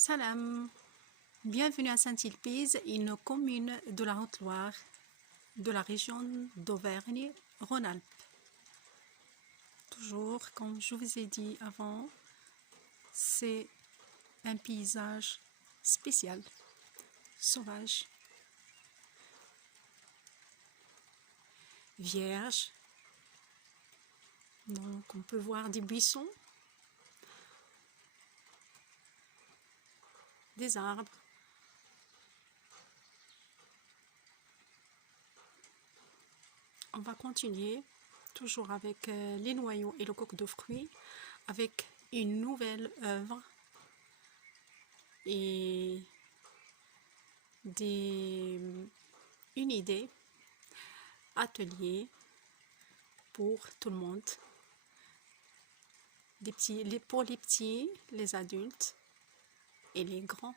Salam, bienvenue à Saint-Sulpice, une commune de la Haute-Loire, de la région d'Auvergne-Rhône-Alpes. Toujours, comme je vous ai dit avant, c'est un paysage spécial, sauvage, vierge. Donc on peut voir des buissons, des arbres. On va continuer, toujours avec les noyaux et le coq de fruits, avec une nouvelle œuvre et une idée, atelier pour tout le monde, pour les petits, les adultes et les grands.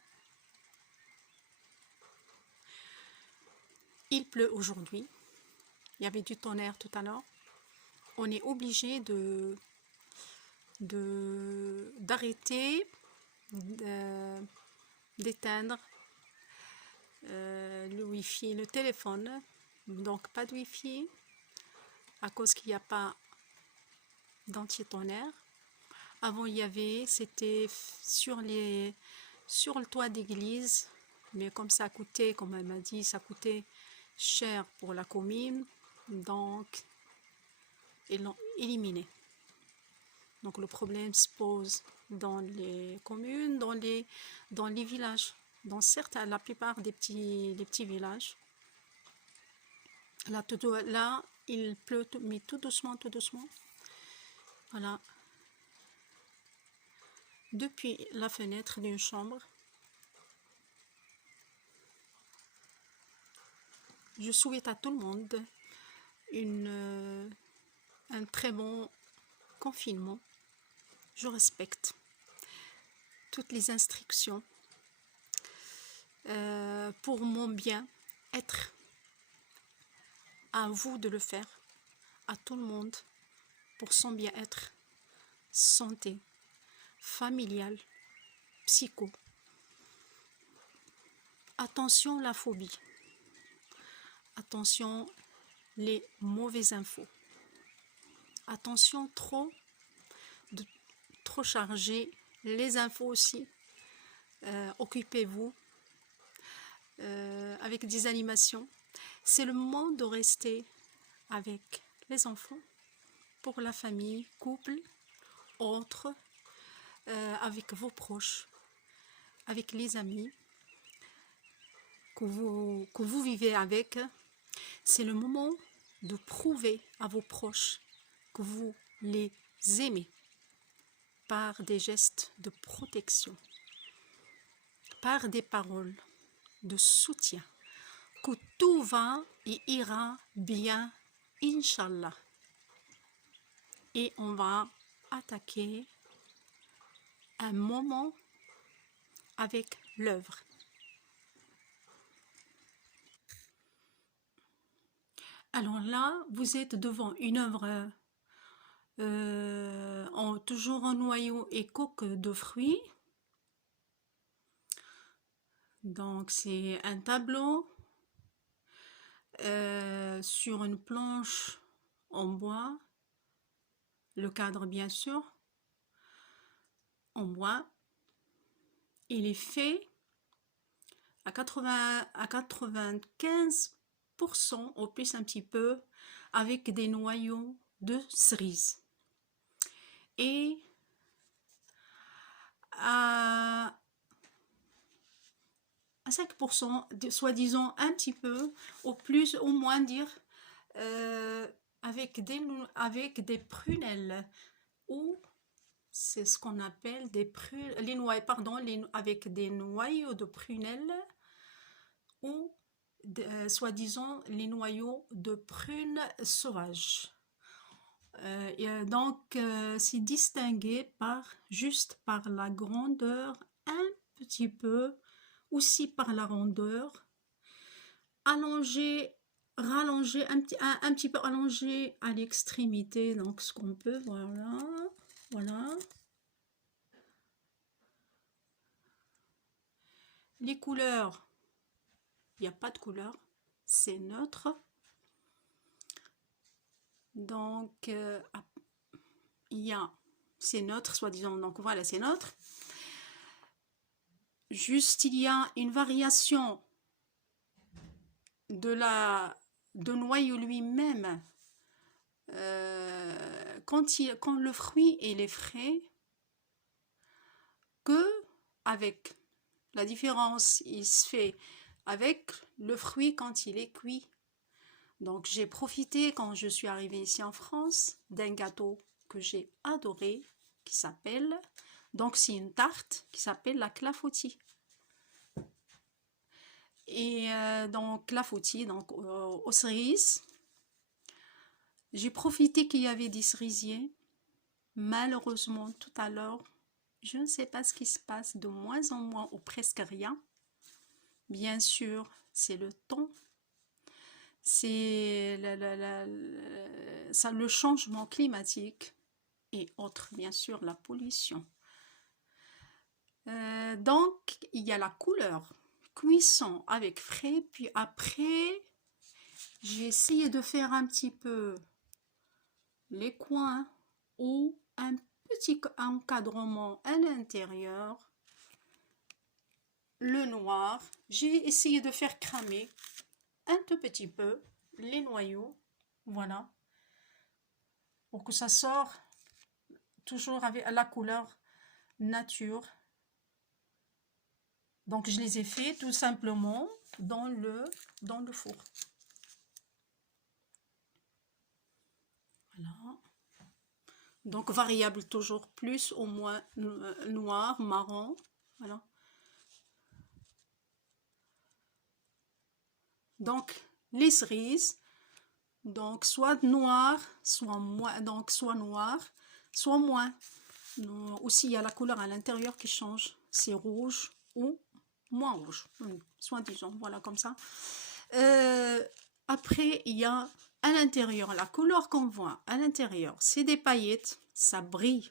Il pleut aujourd'hui, il y avait du tonnerre tout à l'heure. On est obligé d'arrêter, d'éteindre le wifi, le téléphone. Donc pas de wifi à cause qu'il n'y a pas d'anti-tonnerre. Avant il y avait, c'était sur le toit d'église, mais comme ça coûtait, comme elle m'a dit, ça coûtait cher pour la commune, donc ils l'ont éliminé. Donc le problème se pose dans les communes, dans les villages, dans la plupart des petits villages. Là, il pleut, mais tout doucement, tout doucement. Voilà. Depuis la fenêtre d'une chambre, je souhaite à tout le monde un très bon confinement. Je respecte toutes les instructions pour mon bien-être. À vous de le faire, à tout le monde, pour son bien-être, santé, familiale, psycho. Attention la phobie. Attention les mauvaises infos. Attention de trop charger les infos aussi. Occupez-vous avec des animations. C'est le moment de rester avec les enfants, pour la famille, couple, autres, avec vos proches, avec les amis que vous vivez avec. C'est le moment de prouver à vos proches que vous les aimez par des gestes de protection, par des paroles de soutien, que tout va et ira bien, Inch'Allah. Et on va attaquer un moment avec l'œuvre. Alors là, vous êtes devant une œuvre toujours en noyau et coque de fruits. Donc c'est un tableau sur une planche en bois, le cadre bien sûr, en bois. Il est fait à 95% au plus un petit peu avec des noyaux de cerise. Et à 5%, soi-disant un petit peu, au plus, au moins dire, avec des prunelles, ou c'est ce qu'on appelle des prunelles, avec des noyaux de prunelles, ou soi-disant les noyaux de prunes sauvages. Donc c'est distingué juste par la grandeur, un petit peu, aussi par la rondeur, allongé, rallongé, un petit peu allongé à l'extrémité, donc ce qu'on peut, voilà. Les couleurs, il n'y a pas de couleur, c'est neutre. Donc, il y a, c'est neutre, soi-disant, donc voilà, c'est neutre. Juste, il y a une variation de noyau lui-même. Quand le fruit est frais, que avec la différence, il se fait avec le fruit quand il est cuit. Donc j'ai profité quand je suis arrivée ici en France d'un gâteau que j'ai adoré qui s'appelle, donc c'est une tarte qui s'appelle la clafoutis. Et donc clafoutis, donc aux cerises. J'ai profité qu'il y avait des cerisiers. Malheureusement, tout à l'heure, je ne sais pas ce qui se passe, de moins en moins ou presque rien. Bien sûr, c'est le temps, c'est le changement climatique et autres, bien sûr, la pollution. Donc, il y a la couleur, cuisson avec frais, puis après, j'ai essayé de faire un petit peu les coins ou un petit encadrement à l'intérieur. Le noir, j'ai essayé de faire cramer un tout petit peu les noyaux, voilà, pour que ça sorte toujours avec la couleur nature. Donc je les ai fait tout simplement dans le four. Voilà. Donc variable toujours plus ou moins noir, marron, voilà. Donc les cerises, donc soit noir, soit moins, donc soit noir, soit moins. Aussi il y a la couleur à l'intérieur qui change, c'est rouge ou moins rouge, soit disons, voilà comme ça. Après il y a à l'intérieur, la couleur qu'on voit à l'intérieur, c'est des paillettes, ça brille.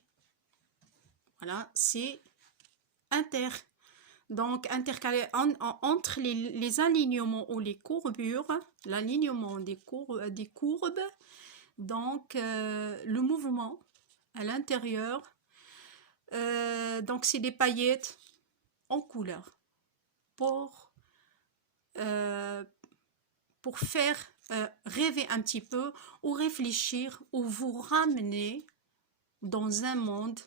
Voilà, c'est donc intercalé entre les alignements ou les courbures, l'alignement des courbes, donc le mouvement à l'intérieur, donc c'est des paillettes en couleur pour faire rêver un petit peu ou réfléchir ou vous ramener dans un monde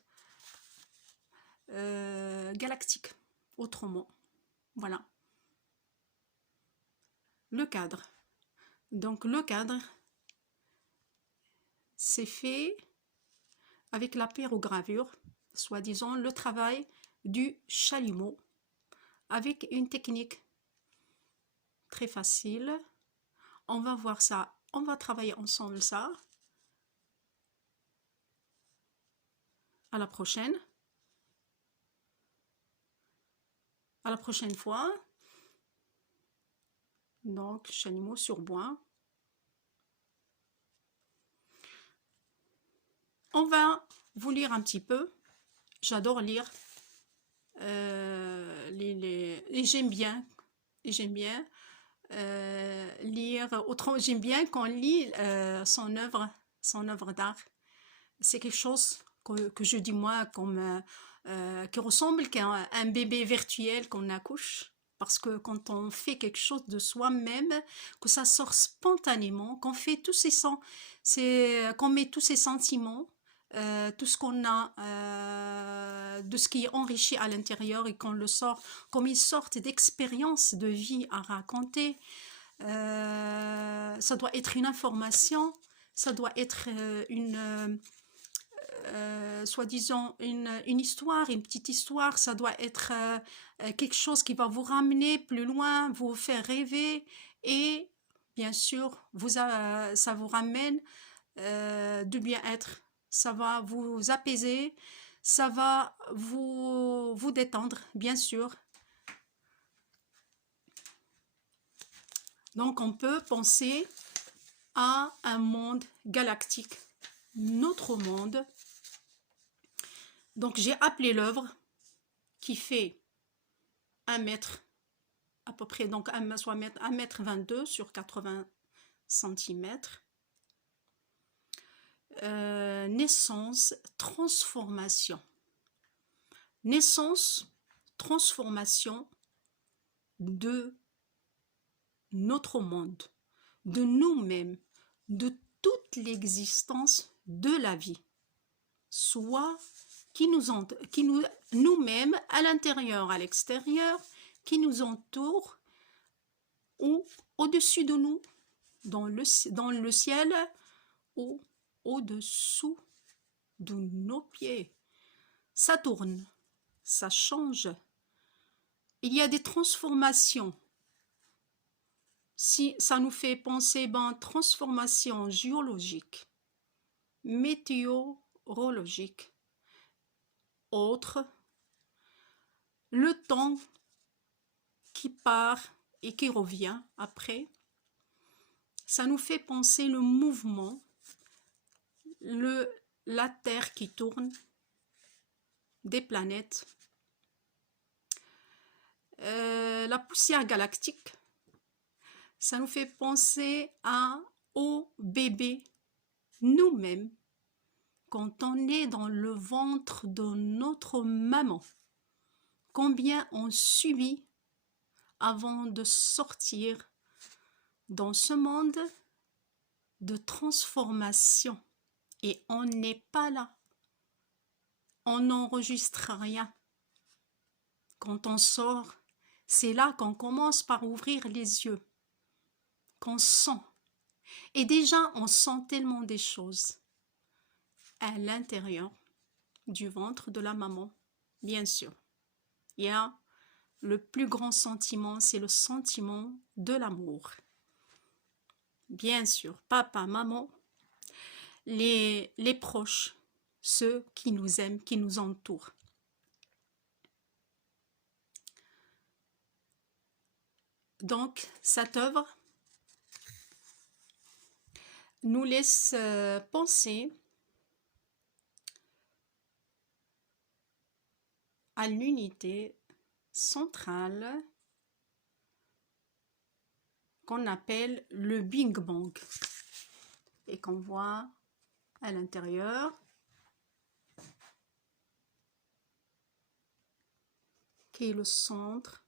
galactique autrement. Voilà. Le cadre. Donc le cadre, c'est fait avec la pyrogravure, soi-disant le travail du chalumeau, avec une technique très facile. On va voir ça, on va travailler ensemble ça. À la prochaine. À la prochaine fois. Donc, chalumeau sur bois. On va vous lire un petit peu. J'adore lire. Et j'aime bien. Lire. Autrement, j'aime bien qu'on lit son œuvre d'art. C'est quelque chose que je dis moi comme qui ressemble à un bébé virtuel qu'on accouche. Parce que quand on fait quelque chose de soi-même, que ça sort spontanément, qu'on fait tous ces sens, qu'on met tous ces sentiments, tout ce qu'on a, de ce qui est enrichi à l'intérieur et qu'on le sort comme une sorte d'expérience de vie à raconter. Ça doit être une information, ça doit être soi-disant une histoire, une petite histoire, ça doit être quelque chose qui va vous ramener plus loin, vous faire rêver et bien sûr ça vous ramène du bien-être, ça va vous apaiser, ça va vous détendre, bien sûr. Donc on peut penser à un monde galactique, notre monde. Donc j'ai appelé l'œuvre qui fait 1 mètre à peu près, donc 1m22 sur 80 cm. Naissance, transformation. Naissance, transformation de notre monde, de nous-mêmes, de toute l'existence de la vie, soit nous-mêmes à l'intérieur, à l'extérieur, qui nous entoure ou au-dessus de nous, dans le ciel ou au-dessous de nos pieds. Ça tourne, ça change. Il y a des transformations. Si ça nous fait penser, transformation géologique, météorologique, autre, le temps qui part et qui revient après, ça nous fait penser le mouvement, la Terre qui tourne, des planètes, la poussière galactique, ça nous fait penser au bébé, nous-mêmes, quand on est dans le ventre de notre maman, combien on subit avant de sortir dans ce monde de transformation. Et on n'est pas là. On n'enregistre rien. Quand on sort, c'est là qu'on commence par ouvrir les yeux, qu'on sent. Et déjà, on sent tellement des choses à l'intérieur du ventre de la maman, bien sûr. Il y a le plus grand sentiment, c'est le sentiment de l'amour. Bien sûr, papa, maman, les proches, ceux qui nous aiment, qui nous entourent. Donc, cette œuvre nous laisse penser à l'unité centrale qu'on appelle le Big Bang et qu'on voit à l'intérieur, qui est le centre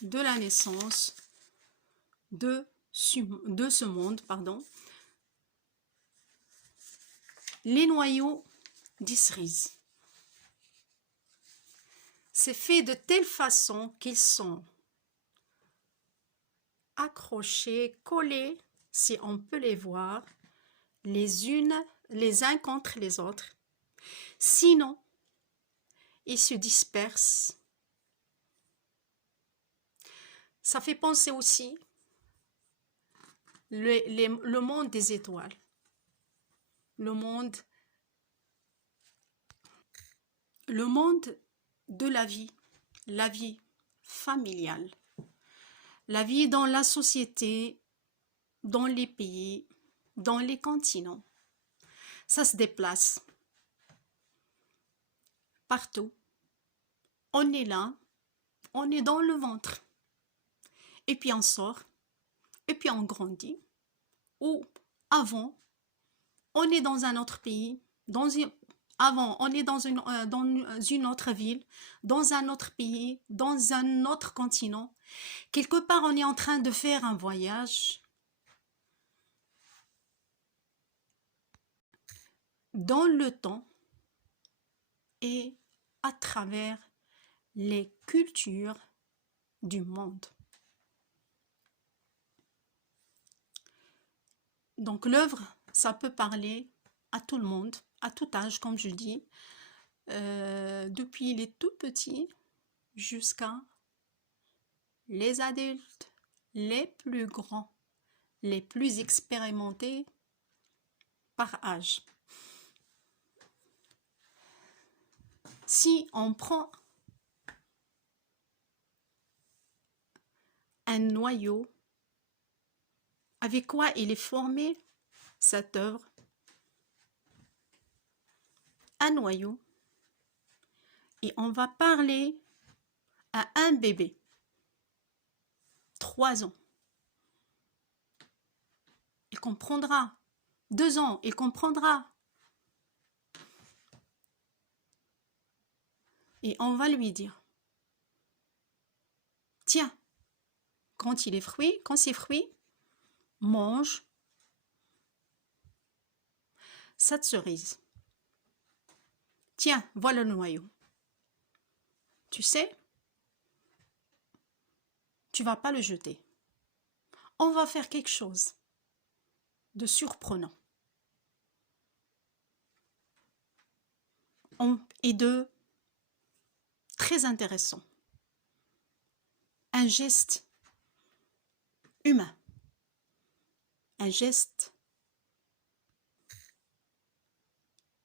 de la naissance de ce monde, Les noyaux d'Isriz. C'est fait de telle façon qu'ils sont accrochés, collés, si on peut les voir, les uns contre les autres. Sinon, ils se dispersent. Ça fait penser aussi le monde des étoiles, le monde de la vie familiale, la vie dans la société, dans les pays, dans les continents. Ça se déplace partout. On est là, on est dans le ventre. Et puis on sort, et puis on grandit. Ou avant, on est dans un autre pays, avant, on est dans une autre ville, dans un autre pays, dans un autre continent. Quelque part, on est en train de faire un voyage dans le temps et à travers les cultures du monde. Donc l'œuvre, ça peut parler à tout le monde, à tout âge, comme je dis, depuis les tout petits jusqu'à les adultes, les plus grands, les plus expérimentés par âge. Si on prend un noyau, avec quoi il est formé, cette œuvre? Un noyau. Et on va parler à un bébé, 3 ans, il comprendra. 2 ans, il comprendra. Et on va lui dire, tiens, quand c'est fruit, mange cette cerise. Tiens, voilà le noyau. Tu sais, tu vas pas le jeter. On va faire quelque chose de surprenant et de très intéressant. Un geste humain, un geste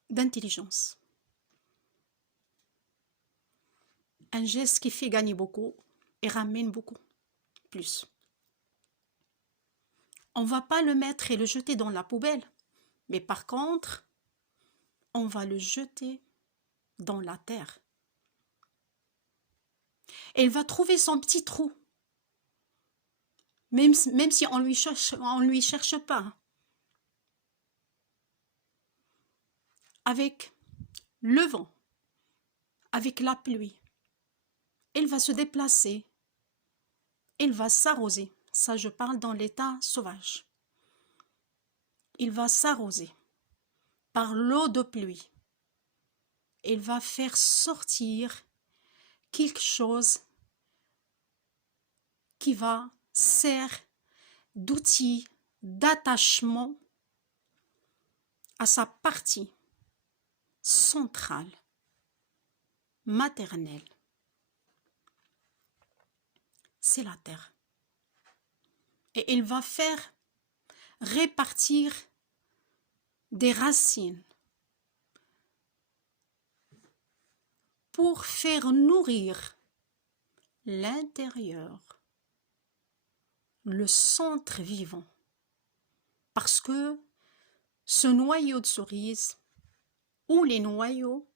d'intelligence, un geste qui fait gagner beaucoup et ramène beaucoup plus. On ne va pas le mettre et le jeter dans la poubelle, mais par contre, on va le jeter dans la terre. Et il va trouver son petit trou, même si on lui cherche pas. Avec le vent, avec la pluie, il va se déplacer, il va s'arroser. Ça, je parle dans l'état sauvage. Il va s'arroser par l'eau de pluie. Il va faire sortir quelque chose qui va servir d'outil d'attachement à sa partie centrale, maternelle. C'est la terre. Et il va faire répartir des racines pour faire nourrir l'intérieur, le centre vivant. Parce que ce noyau de cerise, ou les noyaux,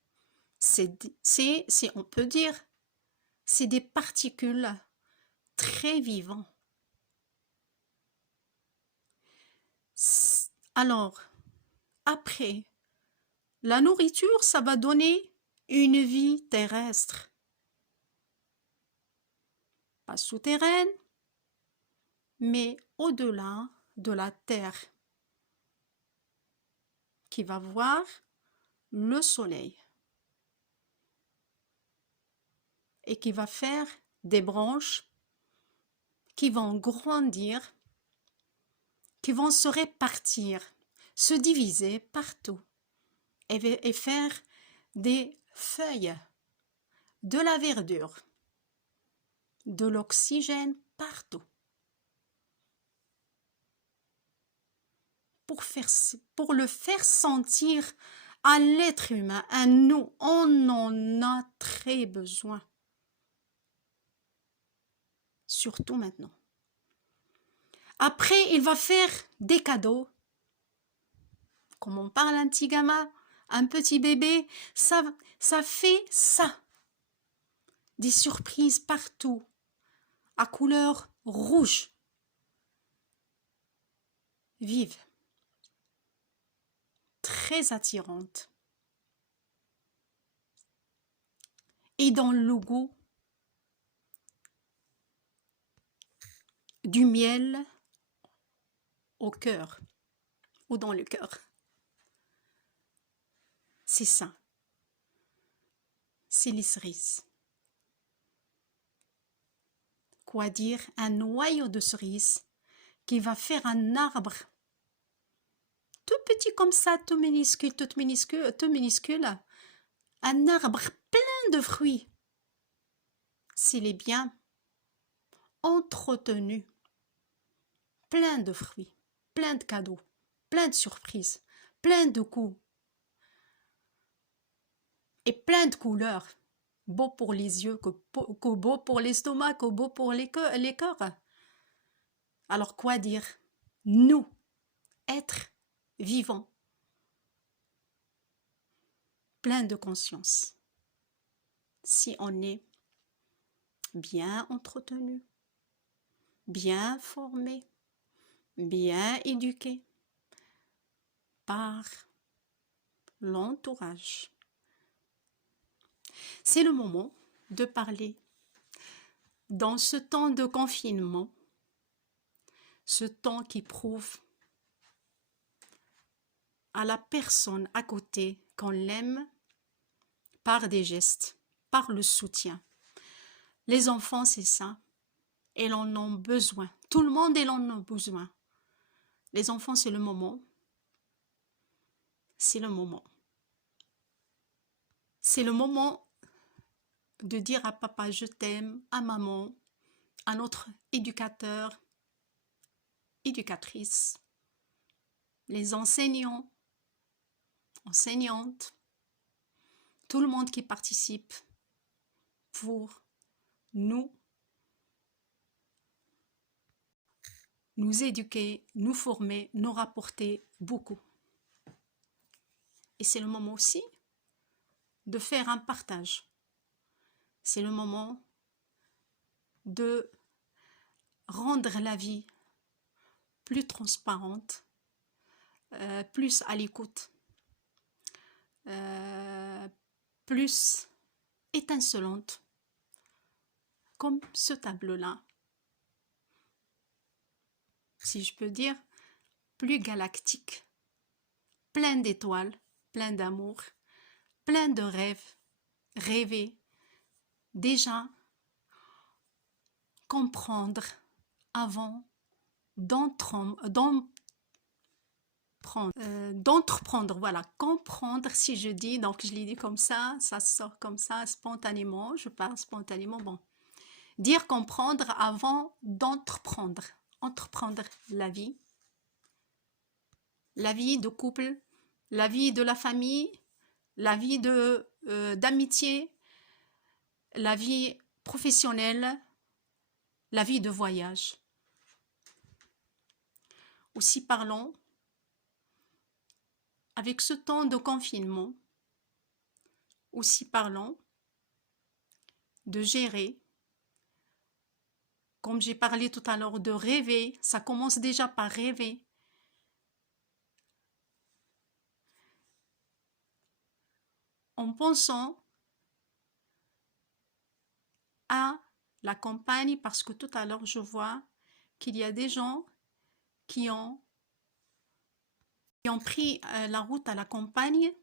on peut dire, c'est des particules très vivantes. Alors, après, la nourriture, ça va donner une vie terrestre. Pas souterraine, mais au-delà de la terre, qui va voir le soleil et qui va faire des branches qui vont grandir, qui vont se répartir, se diviser partout et faire des feuilles, de la verdure, de l'oxygène partout. Pour le faire sentir à l'être humain, à nous, on en a très besoin. Surtout maintenant. Après, il va faire des cadeaux. Comme on parle un petit gamin, un petit bébé, ça fait ça. Des surprises partout, à couleur rouge. Vive. Très attirante. Et dans le goût du miel au cœur ou dans le cœur. C'est ça. C'est les cerises. Quoi dire? Un noyau de cerise qui va faire un arbre tout petit comme ça, tout minuscule. Un arbre plein de fruits. S'il est bien entretenu, plein de fruits, plein de cadeaux, plein de surprises, plein de goûts et plein de couleurs. Beau pour les yeux, que beau pour l'estomac, que beau pour les cœurs. Alors quoi dire? Nous, êtres vivants, plein de conscience, si on est bien entretenus, bien formés, bien éduqués par l'entourage. C'est le moment de parler dans ce temps de confinement, ce temps qui prouve à la personne à côté qu'on l'aime par des gestes, par le soutien. Les enfants, c'est ça. Ils en ont besoin. Tout le monde en a besoin. Les enfants, c'est le moment. C'est le moment. C'est le moment de dire à papa, je t'aime, à maman, à notre éducateur, éducatrice, les enseignants, enseignantes, tout le monde qui participe pour nous éduquer, nous former, nous rapporter beaucoup. Et c'est le moment aussi de faire un partage. C'est le moment de rendre la vie plus transparente, plus à l'écoute, plus étincelante, comme ce tableau-là. Si je peux dire, plus galactique, plein d'étoiles, plein d'amour, plein de rêves, rêver, déjà comprendre avant d'entreprendre, voilà, comprendre si je dis, donc je l'ai dit comme ça sort comme ça spontanément, je parle spontanément, bon, dire comprendre avant d'entreprendre, entreprendre la vie de couple, la vie de la famille, la vie d'amitié, la vie professionnelle, la vie de voyage. Aussi parlons, avec ce temps de confinement, aussi parlons de gérer, comme j'ai parlé tout à l'heure, de rêver, ça commence déjà par rêver. En pensant à la campagne, parce que tout à l'heure je vois qu'il y a des gens qui ont pris la route à la campagne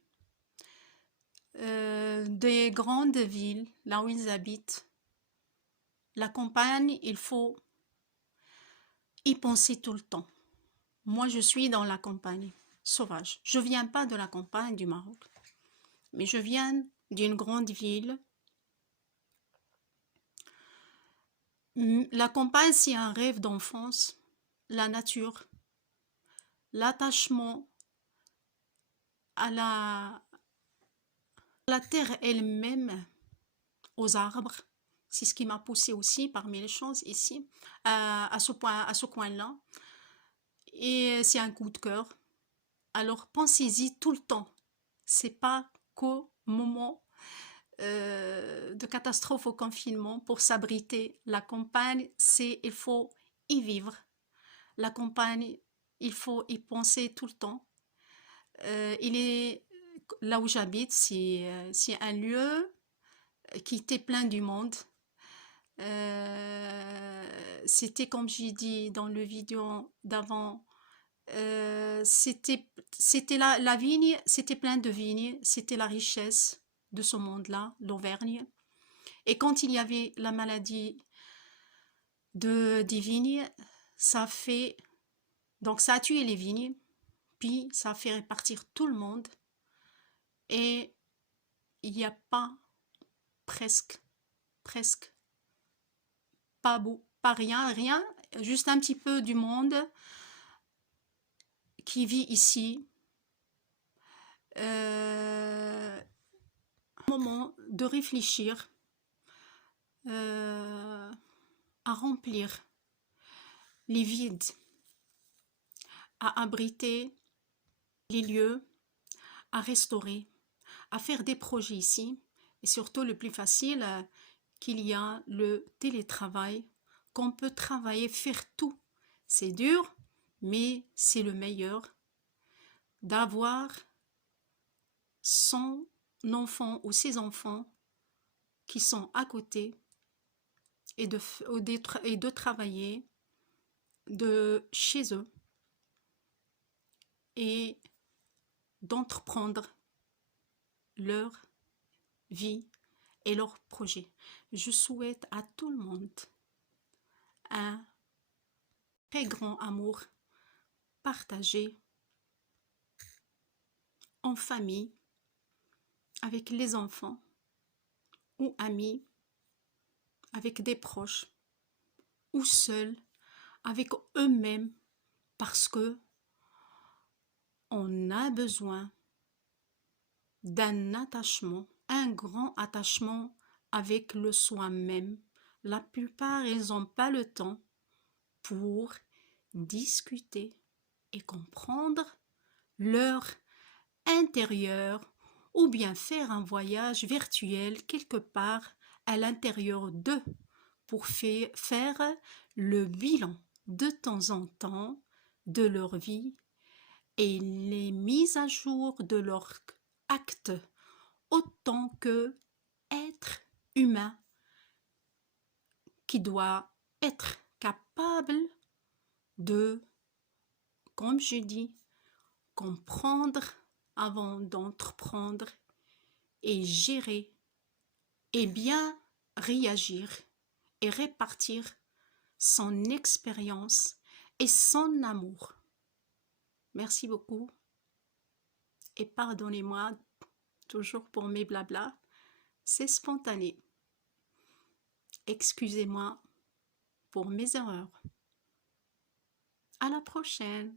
des grandes villes, là où ils habitent. La campagne, il faut y penser tout le temps. Moi, je suis dans la campagne sauvage. Je ne viens pas de la campagne du Maroc, mais je viens d'une grande ville. La campagne, c'est un rêve d'enfance, la nature, l'attachement à la terre elle-même, aux arbres. C'est ce qui m'a poussé aussi parmi les choses ici, à ce coin-là. Et c'est un coup de cœur. Alors pensez-y tout le temps. C'est pas qu'au moment de catastrophe au confinement pour s'abriter. La campagne, il faut y vivre. La campagne, il faut y penser tout le temps. Là où j'habite, c'est un lieu qui était plein du monde. C'était comme j'ai dit dans le vidéo d'avant, c'était la vigne, c'était plein de vignes, c'était la richesse de ce monde-là, l'Auvergne. Et quand il y avait la maladie des vignes, donc ça a tué les vignes, puis ça a fait repartir tout le monde. Et il n'y a pas presque pas rien, juste un petit peu du monde qui vit ici. Moment de réfléchir à remplir les vides, à abriter les lieux, à restaurer, à faire des projets ici. Et surtout, le plus facile, qu'il y a le télétravail, qu'on peut travailler, faire tout. C'est dur, mais c'est le meilleur d'avoir son enfant ou ses enfants qui sont à côté et de travailler de chez eux et d'entreprendre leur vie et leurs projets. Je souhaite à tout le monde un très grand amour partagé en famille, avec les enfants ou amis, avec des proches ou seuls, avec eux-mêmes, parce que on a besoin d'un attachement, un grand attachement avec le soi-même. La plupart, ils n'ont pas le temps pour discuter et comprendre leur intérieur ou bien faire un voyage virtuel quelque part à l'intérieur d'eux pour faire le bilan de temps en temps de leur vie et les mises à jour de leurs actes autant que être humain qui doit être capable de, comme je dis, comprendre avant d'entreprendre et gérer et bien réagir et répartir son expérience et son amour. Merci beaucoup et pardonnez-moi toujours pour mes blablas, c'est spontané. Excusez-moi pour mes erreurs. À la prochaine.